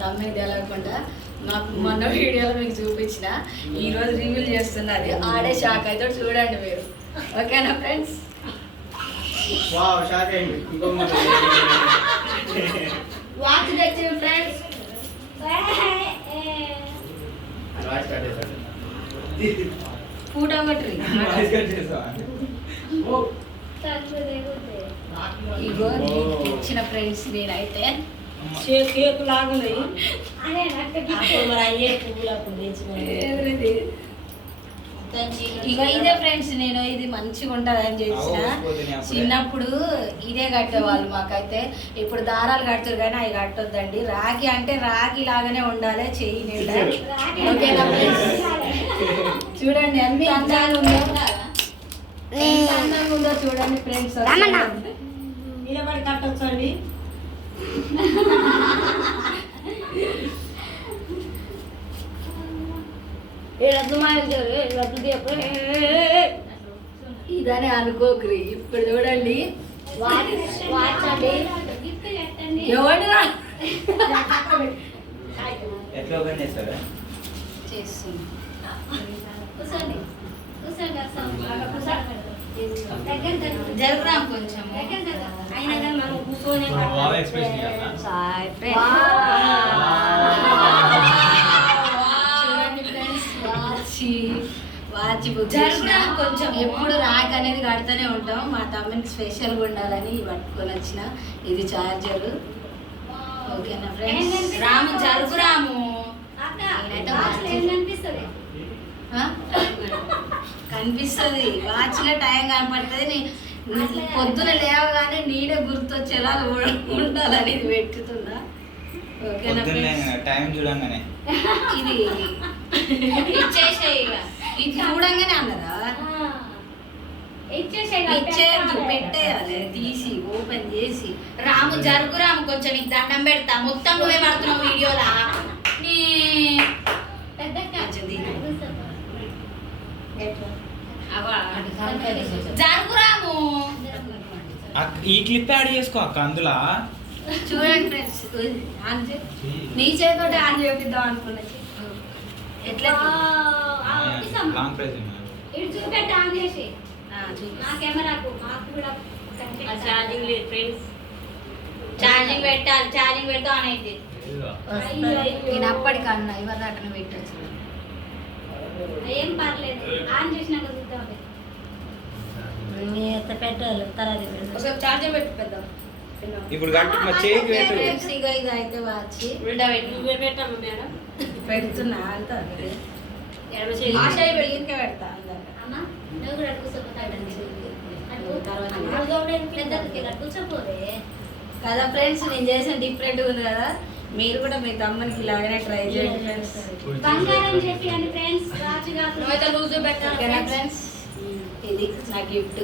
తమ్మిని తెలవకుండా నాకు మొన్న వీడియోలో మీకు చూపించిన ఈరోజు రివీల్ చేస్తున్నది ఆడే షాక్ అయితే చూడండి మీరు. ఓకేనా ఫ్రెండ్స్? వాచ్ తెచ్చింది ఫ్రెండ్స్. ఫోటో కొట్టి ఇగో తెచ్చిన ఫ్రెండ్స్ నేనైతే కేక్ లాగున్నాయి. ఇక ఇదే ఫ్రెండ్స్ నేను ఇది మంచిగా ఉంటుంది అని చేసిన. చిన్నప్పుడు ఇదే కట్టేవాళ్ళు మాకైతే. ఇప్పుడు దారాలు కడుతురు కానీ అవి కట్టొద్దండి. రాగి అంటే రాగి లాగానే ఉండాలి చెయ్యి నిండా. ఓకేనా ఫ్రెండ్స్? చూడండి ఎంత అందంగా ఉందో, ఎంత అందంగా ఉందో చూడండి ఫ్రెండ్స్. నిలబడి కట్టొచ్చండి. ఇదని అనుకోకరి. ఇప్పుడు చూడండి ఎవరు జరుగురాం కొంచెం అయినా కానీ మనం కూర్చొని వాచి కొంచెం ఎప్పుడు రాక్ అనేది కడుతూనే ఉంటాం. మా తమ్మునికి స్పెషల్గా ఉండాలని పట్టుకొని వచ్చిన. ఇది చార్జర్. ఓకేనా ఫ్రెండ్స్? రాము జరుగురాము కనిపిస్తుంది. వాచ్ లో టైం కనపడుతుంది. పొద్దున లేవగానే నీడే గుర్తొచ్చేలా ఉండాలని ఇది పెట్టుతున్నా. ఓకేనా టైం చూడంగానే ఇది ఇచ్చేసేయి. ఇది చూడంగానే అన్నదా ఇచ్చేయద్దు, పెట్టేయాలి. తీసి ఓపెన్ చేసి రాము జరుగు రాము కొంచెం నీకు దండం పెడతా. మొత్తం నువ్వే పడుతున్నావు వీడియోలా. నీ జరుగు రాము. ఈ క్లిప్ యాడ్ చేసుకో అక్క అందులో. చూడండి ఫ్రెండ్స్, నీ చేతితోటి ఆన్ చేపిద్దాం అనుకున్నా. ఎట్లా లాంగ్ ప్రైజ్ చూపెట్టి ఆన్ చేసి నా కెమెరాకు మాకు కూడా ఛార్జింగ్ లేదు ఫ్రెండ్స్. ఛార్జింగ్ పెట్టాలి. ఛార్జింగ్ పెడతా ఆన్ అయితే నేను అప్పటికన్నా ఇవాళ అక్కడ పెట్టచ్చు. ఏం పర్లేదు, ఆన్ చేసినాక చూద్దాం. పెట్టాలి తర్వాత ఒకసారి ఛార్జింగ్ పెట్టి పెద్దాం. ఇప్పుడు గట్టి మా చేయికి పెట్టు. ఇది అయితే వాచి ఉల్టా పెట్టి నువ్వే పెట్టాము మేడం. పెడుతున్నా అంత పెడతా. అమ్మా నువ్వు కూడా కూర్చోపోరే కదా ఫ్రెండ్స్. నేను చేసిన డిఫరెంట్ ఉంది కదా. మీరు కూడా మీ తమ్మునికి ఇలాగనే ట్రై చేయండి ఫ్రెండ్స్. బంగారం చెప్పి అని ఫ్రెండ్స్ రాజుగా ఓకేనా ఫ్రెండ్స్? ఇది నా గిఫ్ట్.